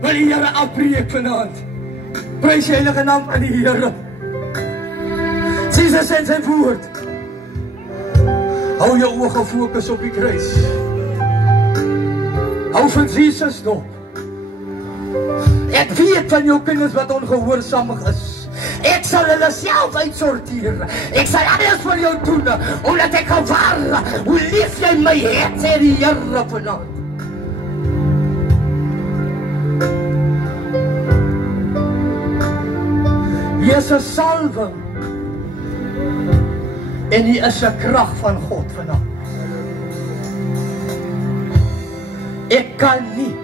wil die Here afbreek vanaand. Prys die heilige naam van die Here. Jesus en sy woord. Hou jou oog gefokus op die kruis. Hou van Jesus dop. Ek weet van jou kinders wat ongehoorsaamig is. Ek sal hulle self uitsorteer. Ek sal alles vir jou doen, omdat ek gewaar hoe lief jy my het, sê die Here vanaand. Hier is 'n salwing en hier is 'n krag van God vanaand. Ek kan nie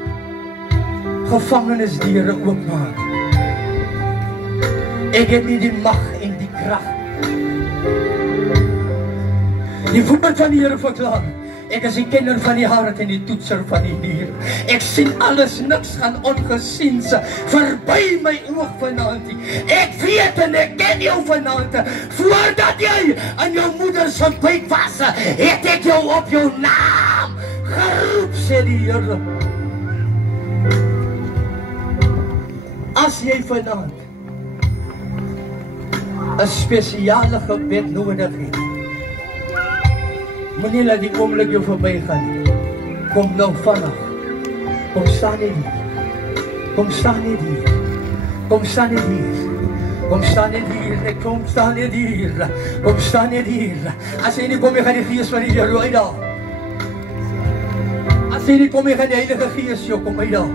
gevangenisdeure oopmaak. Ek het nie die mag en die krag. Die woord van die Here verklaar, ek is die kenner van die hart en die toetser van die nier. Ek sien alles, niks gaan ongesiens verby my oog vanaand. Ek weet en ek ken jou vanaand. Voordat jy in jou moeder se buik was, het ek jou op jou naam geroep, sê die Here. As jy vanaand 'n spesiale gebed nodig het, moenie laat die oomblik jou verbygaan nie. Kom nou vanaf. Kom staan net hier. Kom staan net hier. Kom staan net hier. Kom staan net hier. Kom staan net hier. Kom staan net hier. As jy nie kom, jy gaan die Gees van die Here uitdaag. As jy nie kom, jy gaan die Heilige Gees jou kom uitdaag.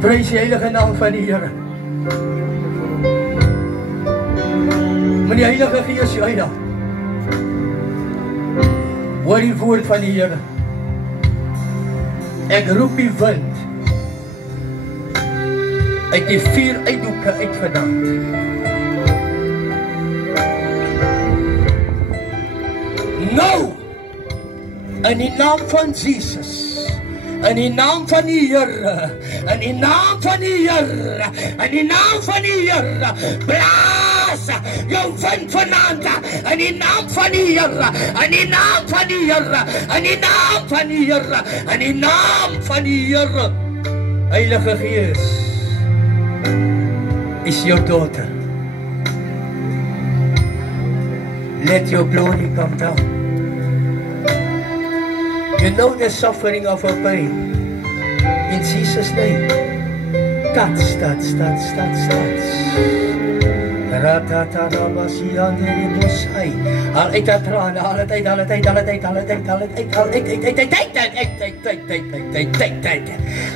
Prys die heilige naam van die Here. Moet die Heilige Gees jou uitdaag. Hoor die woord van die Here. Ek roep die wind uit die 4 uithoeke uit vanaand. Nou, in die naam van Jesus, in die naam van die Here, in die naam van die Here, in die naam van die Here, blaas jou wind vanaand, in die naam van die Here, in die naam van die Here, in die naam van die Here, in die naam van die Here. Heilige Gees is your daughter. Let your glory come down. You know the suffering of her pain. In Jesus' name. Touch, touch, touch, touch, touch. Haal uit dat traan, haal het uit, haal het uit, haal het uit, haal het uit, haal het uit, haal het uit,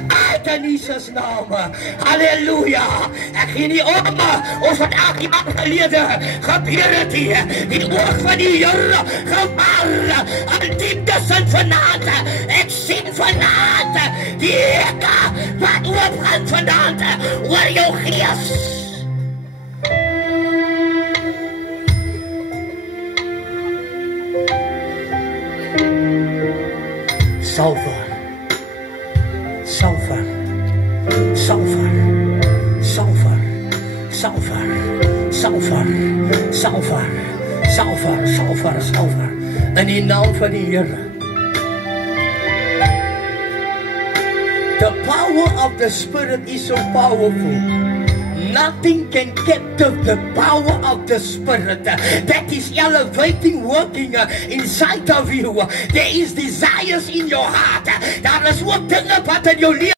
uit in Jesus naam, halleluja. Ek gee nie om, ons wat 8 jaar gelede gebeur het hier, die oog van die Here gewaar, al dieptes in vanaand, ek sien vanaand, die hekke wat oopgaan vanaand, oor jou gees. Sulfur, sulfur, sulfur, sulfur, sulfur, sulfur, sulfur, sulfur, sulfur, sulfur. In die naam van die Here. The power of the Spirit is so powerful. Nothing can capture the power of the Spirit that is elevating, working inside of you. There is desires in your heart. Daar is ook dinge wat in jou lewe